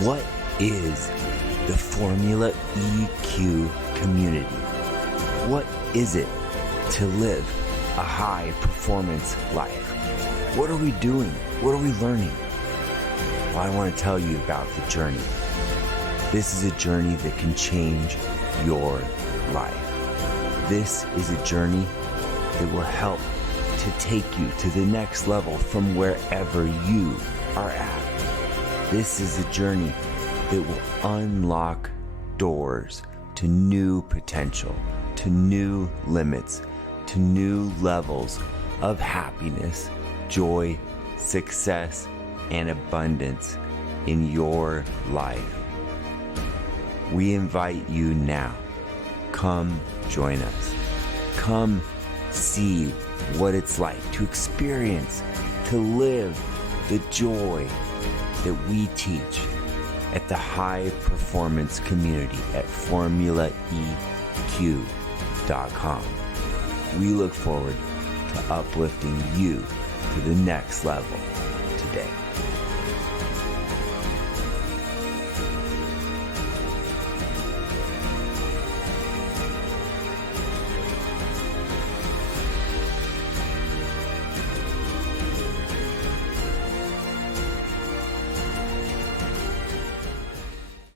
What is the Formula EQ community? What is it to live a high performance life? What are we doing? What are we learning? Well, I want to tell you about the journey. This is a journey that can change your life. This is a journey that will help to take you to the next level from wherever you are at. This is a journey that will unlock doors to new potential, to new limits, to new levels of happiness, joy, success, and abundance in your life. We invite you now. Come join us. Come see what it's like to experience, to live the joy that we teach at the high performance community at formulaeq.com. We look forward to uplifting you to the next level today.